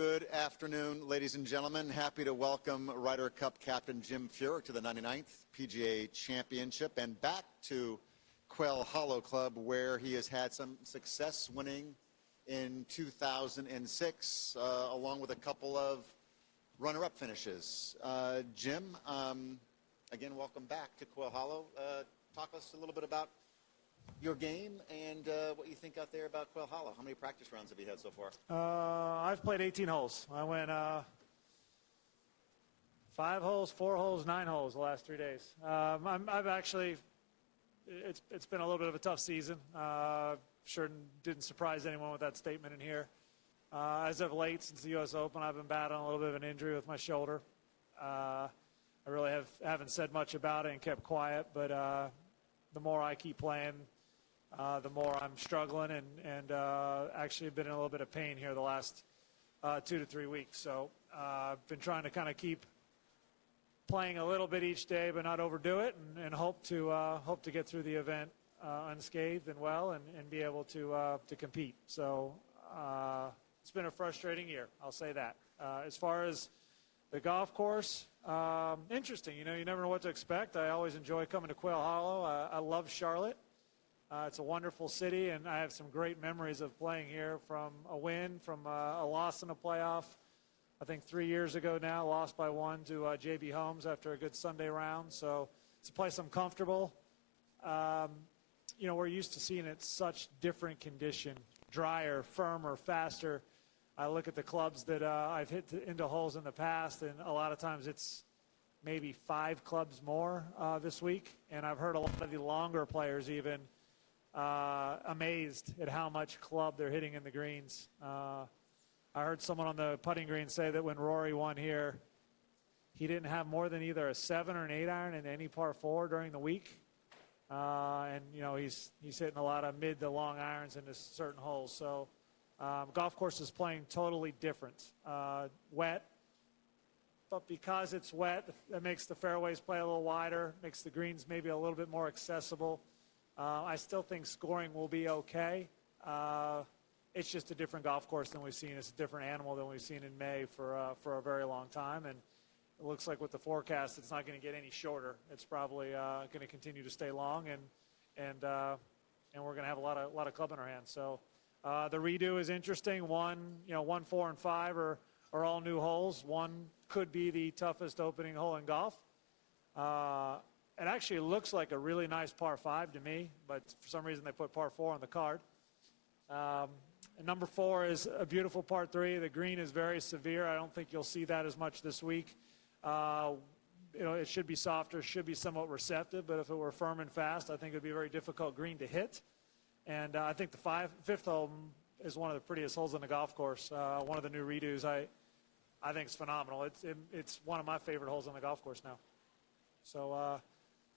Good afternoon, ladies and gentlemen. Happy to welcome Ryder Cup captain Jim Furyk to the 99th PGA Championship and back to Quail Hollow Club, where he has had some success winning in 2006, along with a couple of runner-up finishes. Jim, again, welcome back to Quail Hollow. Talk to us a little bit about your game and what you think out there about Quail Hollow. How many practice rounds have you had so far? I've played 18 holes. I went 5 holes, 4 holes, 9 holes the last 3 days. I've actually, it's been a little bit of a tough season. Sure didn't surprise anyone with that statement in here. As of late, since the US Open, I've been battling a little bit of an injury with my shoulder. I really haven't said much about it and kept quiet, but the more I keep playing, the more I'm struggling and actually been in a little bit of pain here the last 2 to 3 weeks. So I've been trying to kind of keep playing a little bit each day, but not overdo it, and hope to get through the event unscathed and well, and be able to compete. So it's been a frustrating year, I'll say that. As far as the golf course, interesting. You know, you never know what to expect. I always enjoy coming to Quail Hollow. I love Charlotte. It's a wonderful city, and I have some great memories of playing here, from a win, from a loss in a playoff. I think 3 years ago now, lost by 1 to J.B. Holmes after a good Sunday round. So it's a place I'm comfortable. You know, we're used to seeing it such different condition, drier, firmer, faster. I look at the clubs that I've hit into holes in the past, and a lot of times it's maybe 5 clubs more this week. And I've heard a lot of the longer players even amazed at how much club they're hitting in the greens. I heard someone on the putting green say that when Rory won here, he didn't have more than either a 7 or an 8 iron in any par 4 during the week. And, you know, he's hitting a lot of mid to long irons into certain holes. So golf course is playing totally different. Wet. But because it's wet, that makes the fairways play a little wider, makes the greens maybe a little bit more accessible. I still think scoring will be okay. It's just a different golf course than we've seen. It's a different animal than we've seen in May for a very long time. And it looks like with the forecast, it's not going to get any shorter. It's probably going to continue to stay long, and we're going to have a lot of club in our hands. So the redo is interesting. 1, 4, and 5 are all new holes. 1 could be the toughest opening hole in golf. It actually looks like a really nice par 5 to me, but for some reason they put par 4 on the card. And number 4 is a beautiful par 3. The green is very severe. I don't think you'll see that as much this week. You know, it should be softer, should be somewhat receptive, but if it were firm and fast, I think it would be a very difficult green to hit. And I think the 5th hole is one of the prettiest holes on the golf course. One of the new redos, I think it's phenomenal. It's one of my favorite holes on the golf course now. So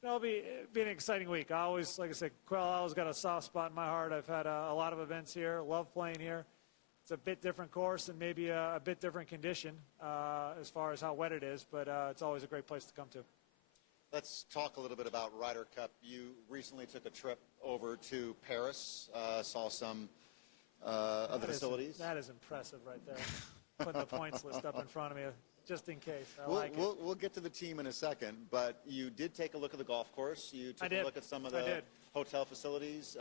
it'll be an exciting week. I always, like I said, Quail Hollow's got a soft spot in my heart. I've had a lot of events here. Love playing here. It's a bit different course and maybe a bit different condition as far as how wet it is, but it's always a great place to come to. Let's talk a little bit about Ryder Cup. You recently took a trip over to Paris, saw some of the facilities. That is impressive right there. Putting the points list up in front of me, just in case. We'll get to the team in a second, but you did take a look at the golf course. You took a look at some of the hotel facilities.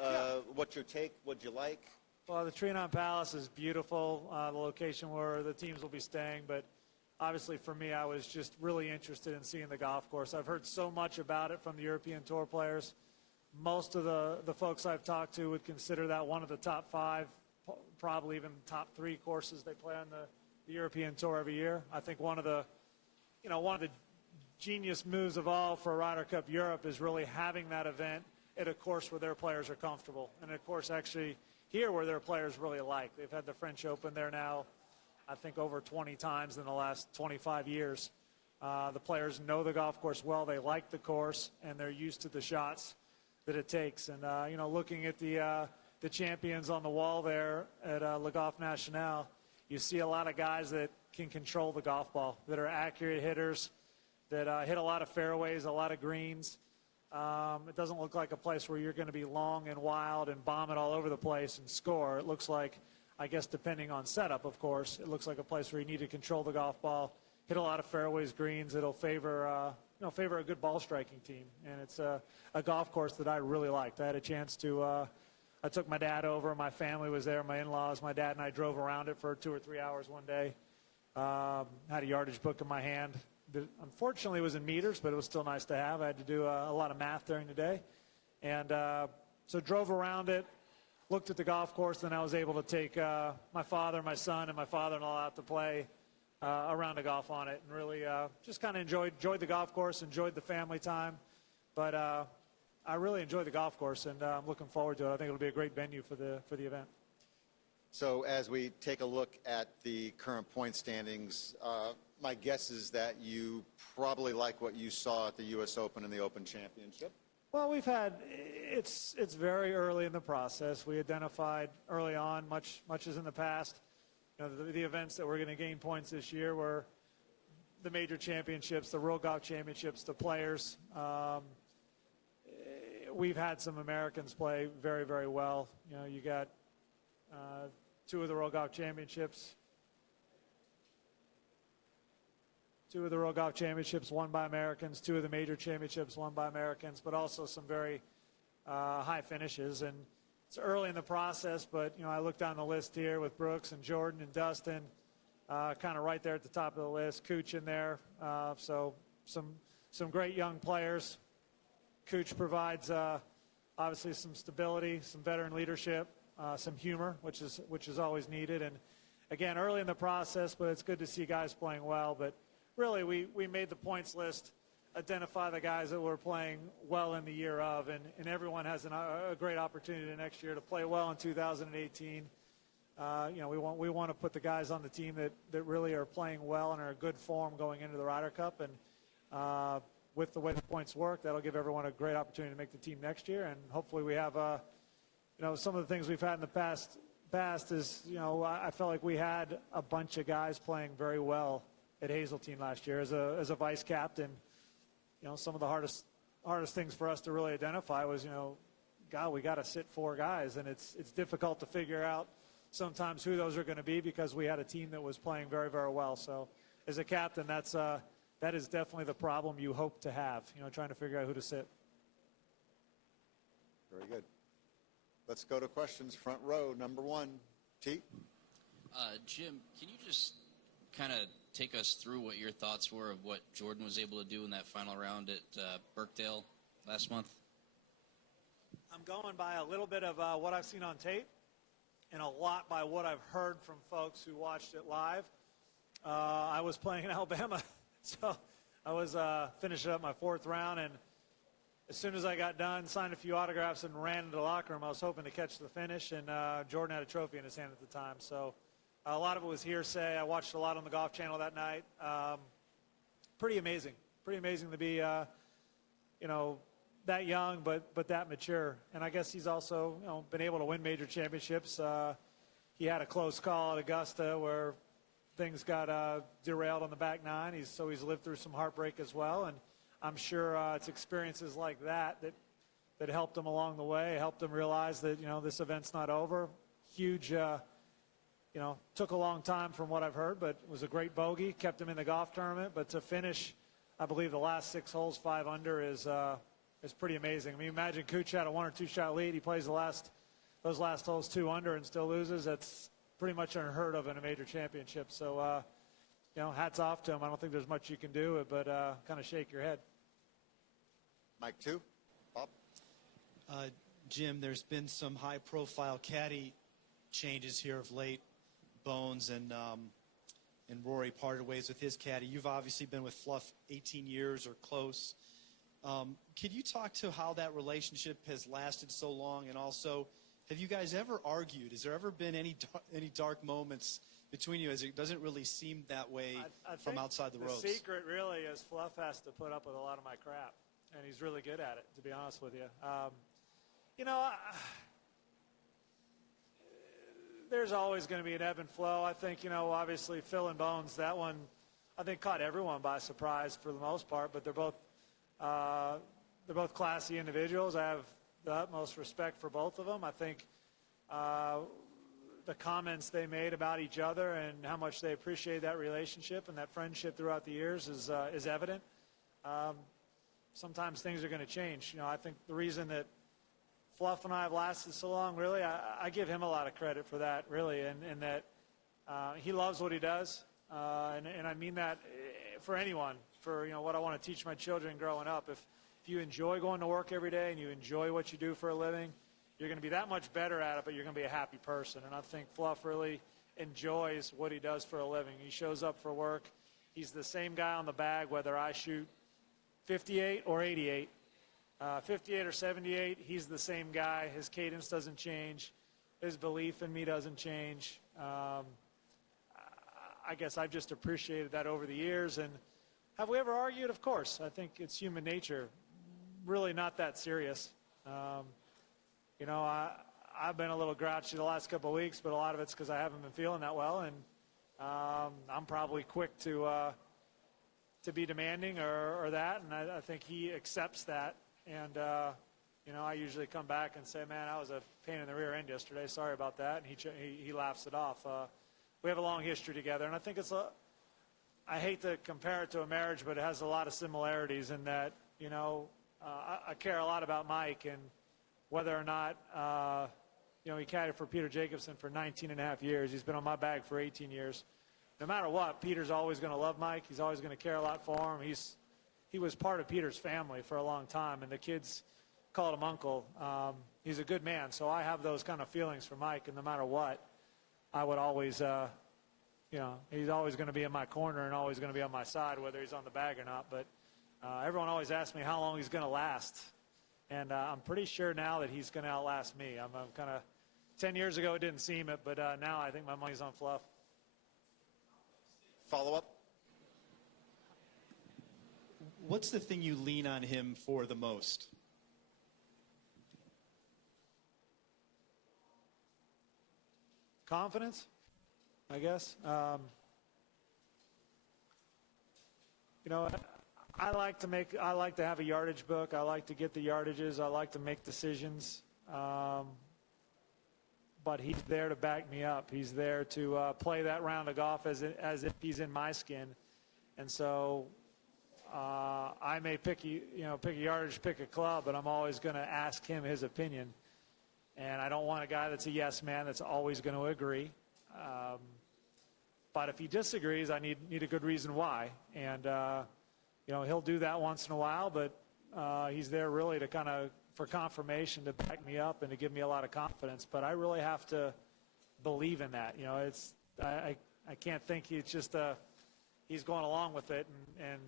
What's your take? What'd you like? Well, the Trianon Palace is beautiful, the location where the teams will be staying, but obviously for me, I was just really interested in seeing the golf course. I've heard so much about it from the European Tour players. Most of the folks I've talked to would consider that one of the top 5, probably even top 3 courses they play on the European Tour every year. I think one of the genius moves of all for Ryder Cup Europe is really having that event at a course where their players are comfortable, and a course actually here where their players really like. They've had the French Open there now, I think, over 20 times in the last 25 years. The players know the golf course well. They like the course, and they're used to the shots that it takes. And, looking at the champions on the wall there at Le Golf National, you see a lot of guys that can control the golf ball, that are accurate hitters, that hit a lot of fairways, a lot of greens. It doesn't look like a place where you're going to be long and wild and bomb it all over the place and score. It looks like I guess depending on setup, of course, it looks like a place where you need to control the golf ball, hit a lot of fairways, greens. It'll favor a good ball striking team, and it's a golf course that I really liked. I had a chance to. I took my dad over. My family was there. My in-laws. My dad and I drove around it for 2 or 3 hours one day. Had a yardage book in my hand. Unfortunately, it was in meters, but it was still nice to have. I had to do a lot of math during the day, and so drove around it. Looked at the golf course, then I was able to take my father, my son, and my father-in-law out to play a round of golf on it, and really just kind of enjoyed the golf course, enjoyed the family time. But I really enjoyed the golf course, and I'm looking forward to it. I think it'll be a great venue for the event. So as we take a look at the current point standings, my guess is that you probably like what you saw at the US Open and the Open Championship. Well, it's very early in the process. We identified early on, much as in the past, the events that were going to gain points this year were the major championships, the World Golf Championships, the Players. We've had some Americans play very, very well. You got 2 of the World Golf Championships. 2 of the World Golf Championships won by Americans, 2 of the major championships won by Americans, but also some very high finishes. And it's early in the process, but, I look down the list here with Brooks and Jordan and Dustin, kind of right there at the top of the list. Cooch in there. So some great young players. Cooch provides obviously some stability, some veteran leadership, some humor, which is always needed. And, again, early in the process, but it's good to see guys playing well. But really, we made the points list, identify the guys that were playing well in the year of, and everyone has a great opportunity next year to play well in 2018. We want to put the guys on the team that really are playing well and are in good form going into the Ryder Cup. And with the way the points work, that'll give everyone a great opportunity to make the team next year. And hopefully we have, some of the things we've had in the past is, I felt like we had a bunch of guys playing very well at Hazeltine last year as a vice captain. Some of the hardest things for us to really identify was, we got to sit 4 guys, and it's difficult to figure out sometimes who those are going to be because we had a team that was playing very, very well. So as a captain, that is definitely the problem you hope to have, trying to figure out who to sit. Very good. Let's go to questions. Front row, number 1. T. Jim, can you just kind of take us through what your thoughts were of what Jordan was able to do in that final round at Birkdale last month? I'm going by a little bit of what I've seen on tape and a lot by what I've heard from folks who watched it live. I was playing in Alabama, so I was finishing up my 4th round, and as soon as I got done, signed a few autographs and ran into the locker room. I was hoping to catch the finish, and Jordan had a trophy in his hand at the time. So a lot of it was hearsay. I watched a lot on the Golf Channel that night. Pretty amazing to be, that young but that mature. And I guess he's also, been able to win major championships. He had a close call at Augusta where things got derailed on the back 9. He's lived through some heartbreak as well, and I'm sure it's experiences like that helped him along the way, helped him realize that, this event's not over. Huge, took a long time from what I've heard, but it was a great bogey, kept him in the golf tournament. But to finish, I believe the last 6 holes 5 under is pretty amazing. I mean, imagine Cooch had a 1 or 2 shot lead. He plays those last holes 2 under and still loses. That's pretty much unheard of in a major championship. So, hats off to him. I don't think there's much you can do, but kind of shake your head. Mike 2. Bob. Jim, there's been some high-profile caddy changes here of late. Bones and Rory parted ways with his caddy. You've obviously been with Fluff 18 years or close. Could you talk to how that relationship has lasted so long, and also, have you guys ever argued? Has there ever been any dark moments between you, as it doesn't really seem that way from outside the ropes? The secret really is Fluff has to put up with a lot of my crap, and he's really good at it, to be honest with you. There's always going to be an ebb and flow. I think, obviously Phil and Bones, that one, I think caught everyone by surprise for the most part, but they're both classy individuals. I have the utmost respect for both of them. I think the comments they made about each other and how much they appreciate that relationship and that friendship throughout the years is evident. Sometimes things are going to change. I think the reason that Fluff and I have lasted so long, really, I give him a lot of credit for that, really, and that he loves what he does, and I mean that for anyone, for what I want to teach my children growing up. If you enjoy going to work every day and you enjoy what you do for a living, you're going to be that much better at it, but you're going to be a happy person. And I think Fluff really enjoys what he does for a living. He shows up for work. He's the same guy on the bag, whether I shoot 58 or 88. 58 or 78, he's the same guy. His cadence doesn't change. His belief in me doesn't change. I guess I've just appreciated that over the years. And have we ever argued? Of course. I think it's human nature. Really not that serious. I've been a little grouchy the last couple of weeks, but a lot of it's because I haven't been feeling that well. And I'm probably quick to be demanding or that. And I think he accepts that. And, I usually come back and say, man, I was a pain in the rear end yesterday. Sorry about that. And he laughs it off. We have a long history together. And I think I hate to compare it to a marriage, but it has a lot of similarities in that, I care a lot about Mike and whether or not, he caddied for Peter Jacobsen for 19 and a half years. He's been on my bag for 18 years. No matter what, Peter's always going to love Mike. He's always going to care a lot for him. He was part of Peter's family for a long time, and the kids called him uncle. He's a good man, so I have those kind of feelings for Mike, and no matter what, I would always, he's always going to be in my corner and always going to be on my side, whether he's on the bag or not. But everyone always asks me how long he's going to last, and I'm pretty sure now that he's going to outlast me. I'm kind of 10 years ago it didn't seem it, but now I think my money's on Fluff. Follow-up? What's the thing you lean on him for the most? Confidence, I guess. I like to have a yardage book. I like to get the yardages. I like to make decisions. But he's there to back me up. He's there to play that round of golf as if he's in my skin. And so I may pick a yardage, pick a club, but I'm always going to ask him his opinion. And I don't want a guy that's a yes man that's always going to agree. But if he disagrees, I need a good reason why. And, he'll do that once in a while, but he's there really to for confirmation, to back me up and to give me a lot of confidence. But I really have to believe in that. I can't think he's going along with it and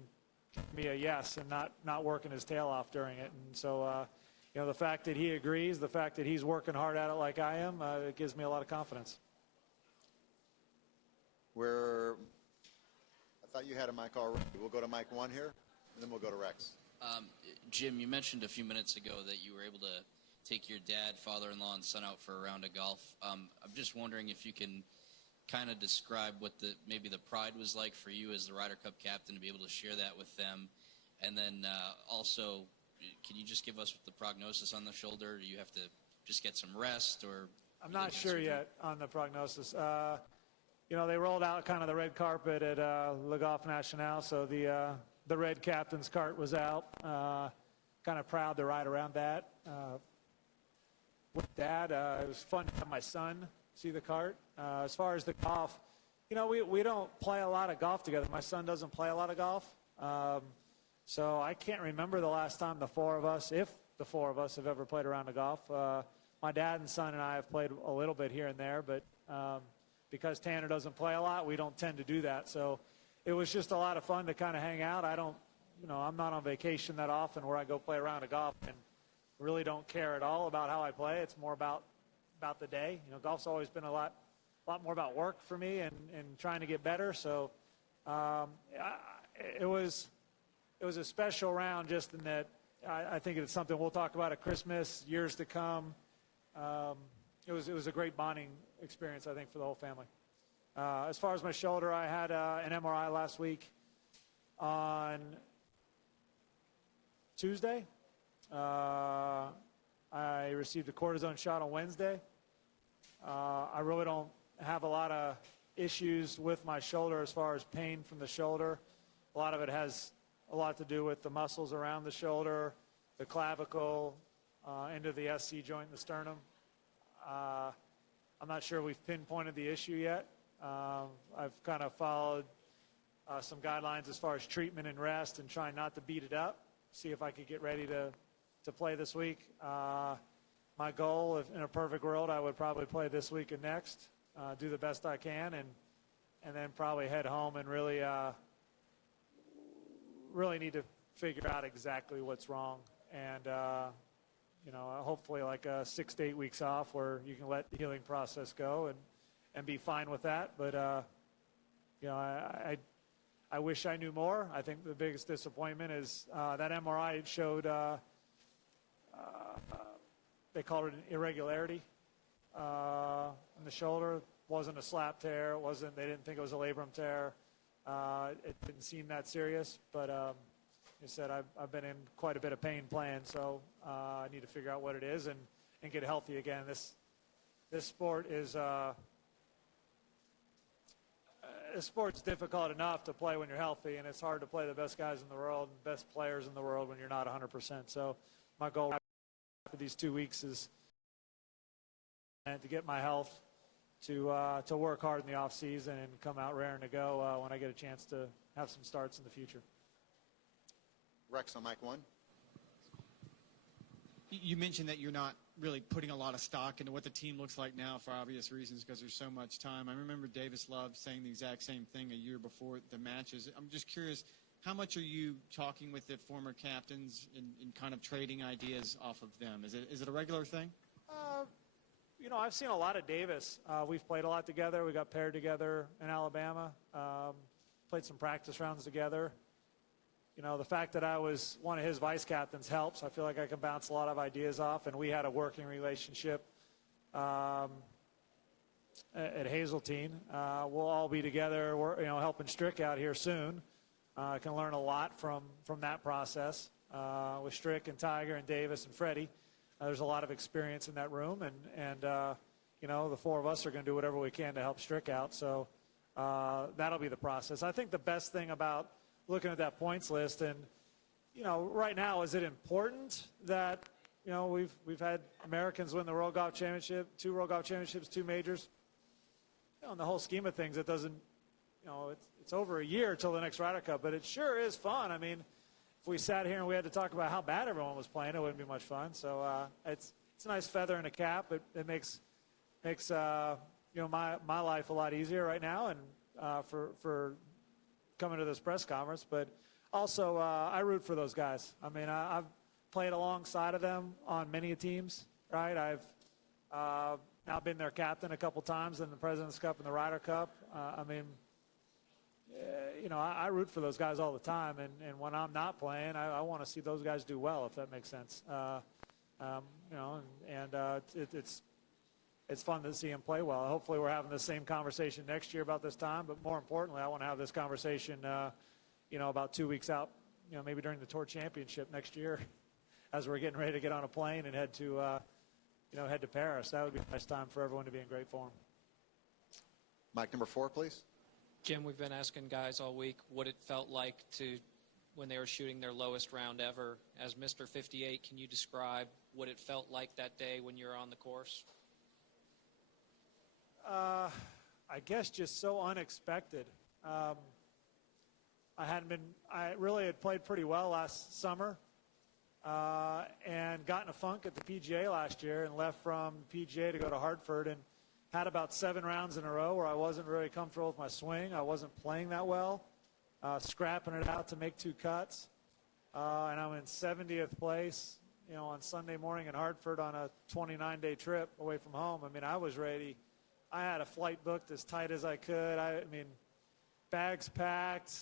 give me a yes and not working his tail off during it. And so, the fact that he agrees, the fact that he's working hard at it like I am, it gives me a lot of confidence. I thought you had a mic already. We'll go to mic 1 here, and then we'll go to Rex. Jim, you mentioned a few minutes ago that you were able to take your dad, father-in-law, and son out for a round of golf. I'm just wondering if you can kind of describe what maybe the pride was like for you as the Ryder Cup captain to be able to share that with them. And then also, can you just give us the prognosis on the shoulder? Do you have to just get some rest? Or I'm not sure yet on the prognosis. They rolled out kind of the red carpet at Le Golf National, so the red captain's cart was out. Kind of proud to ride around that. With Dad, it was fun to have my son see the cart. As far as the golf, we don't play a lot of golf together. My son doesn't play a lot of golf. So I can't remember the last time the four of us, if the four of us have ever played a round of golf. My dad and son and I have played a little bit here and there, but because Tanner doesn't play a lot, we don't tend to do that. So it was just a lot of fun to kind of hang out. I'm not on vacation that often where I go play a round of golf and really don't care at all about how I play. It's more about the day. Golf's always been a lot more about work for me and trying to get better. So it was a special round just in that I think it's something we'll talk about at Christmas, years to come. It was a great bonding experience, I think, for the whole family. As far as my shoulder, I had an MRI last week on Tuesday. I received a cortisone shot on Wednesday. I really don't have a lot of issues with my shoulder as far as pain from the shoulder. A lot of it has a lot to do with the muscles around the shoulder, the clavicle, into the SC joint in the sternum. I'm not sure we've pinpointed the issue yet. I've kind of followed some guidelines as far as treatment and rest and trying not to beat it up, see if I could get ready to play this week. My goal, if in a perfect world, I would probably play this week and next, do the best I can, and then probably head home and really need to figure out exactly what's wrong. And, hopefully like 6 to 8 weeks off where you can let the healing process go and be fine with that. But, I wish I knew more. I think the biggest disappointment is that MRI showed, they called it an irregularity in the shoulder. It wasn't a slap tear. It wasn't. They didn't think it was a labrum tear. It didn't seem that serious, but you said I've been in quite a bit of pain playing, so I need to figure out what it is and get healthy again. This sport is this sport's difficult enough to play when you're healthy, and it's hard to play the best guys in the world and best players in the world when you're not 100%. So my goal for these 2 weeks is to get my health, to work hard in the off season and come out raring to go when I get a chance to have some starts in the future. Rex on mic 1. You mentioned that you're not really putting a lot of stock into what the team looks like now for obvious reasons because there's so much time. I remember Davis Love saying the exact same thing a year before the matches. I'm just curious, how much are you talking with the former captains and kind of trading ideas off of them? Is it a regular thing? I've seen a lot of Davis. We've played a lot together. We got paired together in Alabama, played some practice rounds together. The fact that I was one of his vice captains helps. I feel like I can bounce a lot of ideas off, and we had a working relationship at Hazeltine. We'll all be together, helping Strick out here soon. I can learn a lot from that process with Strick and Tiger and Davis and Freddie. There's a lot of experience in that room, and the four of us are going to do whatever we can to help Strick out. So that'll be the process. I think the best thing about looking at that points list, and right now, is it important that we've had Americans win the World Golf Championship, 2 World Golf Championships, 2 majors? In the whole scheme of things, it doesn't. It's over a year till the next Ryder Cup, but it sure is fun. I mean, if we sat here and we had to talk about how bad everyone was playing, it wouldn't be much fun. So it's a nice feather in a cap. It makes my life a lot easier right now, and for coming to this press conference. But also I root for those guys. I mean, I've played alongside of them on many teams, right? I've now been their captain a couple times in the President's Cup and the Ryder Cup. I root for those guys all the time, and when I'm not playing, I want to see those guys do well, if that makes sense. It's fun to see them play well. Hopefully we're having the same conversation next year about this time, but more importantly, I want to have this conversation, about 2 weeks out, maybe during the Tour Championship next year as we're getting ready to get on a plane and head to Paris. That would be a nice time for everyone to be in great form. Mic number 4, please. Jim, we've been asking guys all week what it felt like when they were shooting their lowest round ever. As Mr. 58, can you describe what it felt like that day when you were on the course? I guess just so unexpected. I really had played pretty well last summer and got in a funk at the PGA last year and left from PGA to go to Hartford and had about 7 rounds in a row where I wasn't really comfortable with my swing. I wasn't playing that well, scrapping it out to make 2 cuts. And I'm in 70th place, on Sunday morning in Hartford on a 29-day trip away from home. I mean, I was ready. I had a flight booked as tight as I could. I mean, bags packed.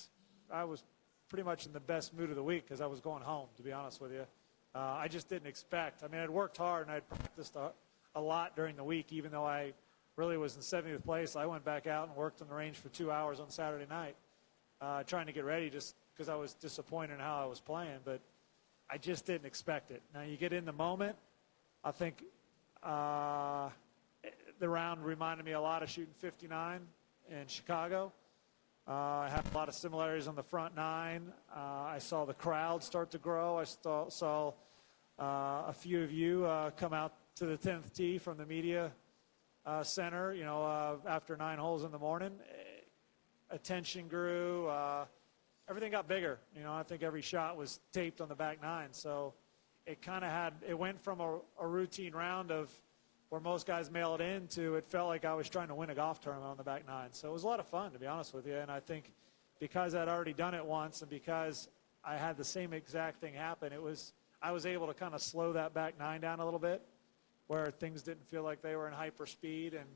I was pretty much in the best mood of the week because I was going home, to be honest with you. I just didn't expect. I mean, I'd worked hard and I'd practiced a lot during the week, even though I really was in 70th place. I went back out and worked on the range for 2 hours on Saturday night, trying to get ready just because I was disappointed in how I was playing. But I just didn't expect it. Now, you get in the moment, I think the round reminded me a lot of shooting 59 in Chicago. I had a lot of similarities on the front nine. I saw the crowd start to grow. I saw a few of you come out to the 10th tee from the media center, after 9 holes in the morning. Attention grew. Everything got bigger. I think every shot was taped on the back nine. So it went from a routine round of where most guys mail it in to it felt like I was trying to win a golf tournament on the back nine. So it was a lot of fun, to be honest with you. And I think because I'd already done it once and because I had the same exact thing happen, I was able to kind of slow that back nine down a little bit where things didn't feel like they were in hyper speed. And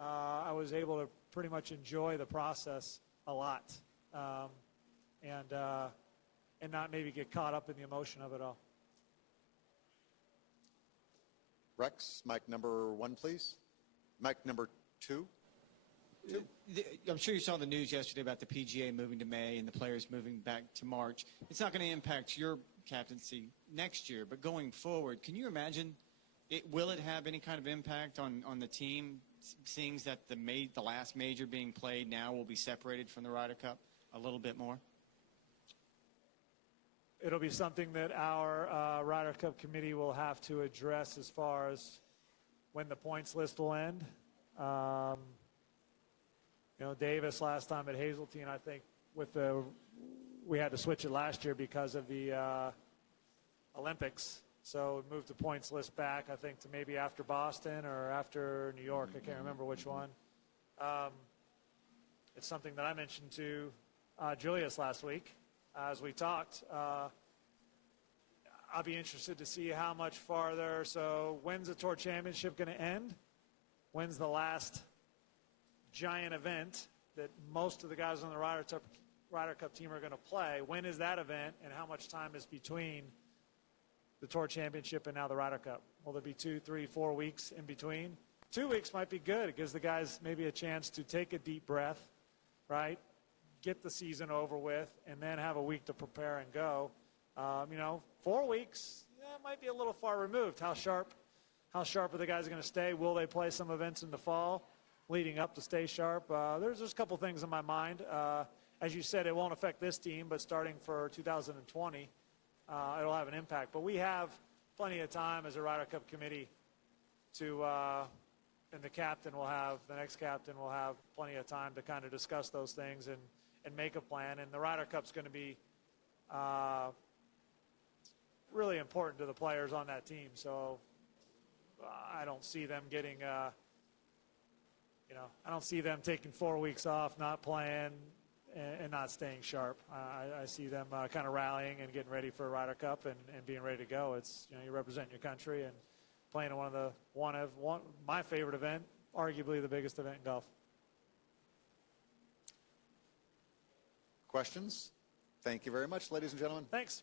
I was able to pretty much enjoy the process a lot and not maybe get caught up in the emotion of it all. Rex, mic number 1, please. Mic number 2. I'm sure you saw the news yesterday about the PGA moving to May and the players moving back to March. It's not going to impact your captaincy next year, but going forward, can you imagine, will it have any kind of impact on the team, seeing that the last major being played now will be separated from the Ryder Cup a little bit more? It'll be something that our Ryder Cup committee will have to address as far as when the points list will end. Davis last time at Hazeltine, I think we had to switch it last year because of the Olympics. So we moved the points list back, I think, to maybe after Boston or after New York. I can't remember which one. It's something that I mentioned to Julius last week as we talked. I'll be interested to see how much farther. So when's the Tour Championship going to end? When's the last giant event that most of the guys on the Ryder Cup team are going to play? When is that event, and how much time is between the Tour Championship and now the Ryder Cup? Will there be 2, 3, 4 weeks in between? 2 weeks might be good. It gives the guys maybe a chance to take a deep breath, right? Get the season over with, and then have a week to prepare and go. 4 weeks, might be a little far removed. How sharp are the guys going to stay? Will they play some events in the fall leading up to stay sharp? There's a couple things in my mind. As you said, it won't affect this team, but starting for 2020, it'll have an impact. But we have plenty of time as a Ryder Cup committee to and the next captain will have plenty of time to kind of discuss those things and make a plan. And the Ryder Cup's going to be really important to the players on that team. So I don't see them getting, I don't see them taking 4 weeks off, not playing, and not staying sharp. I see them kind of rallying and getting ready for a Ryder Cup and being ready to go. It's, you represent your country and playing in one of my favorite event, arguably the biggest event in golf. Questions? Thank you very much, ladies and gentlemen. Thanks.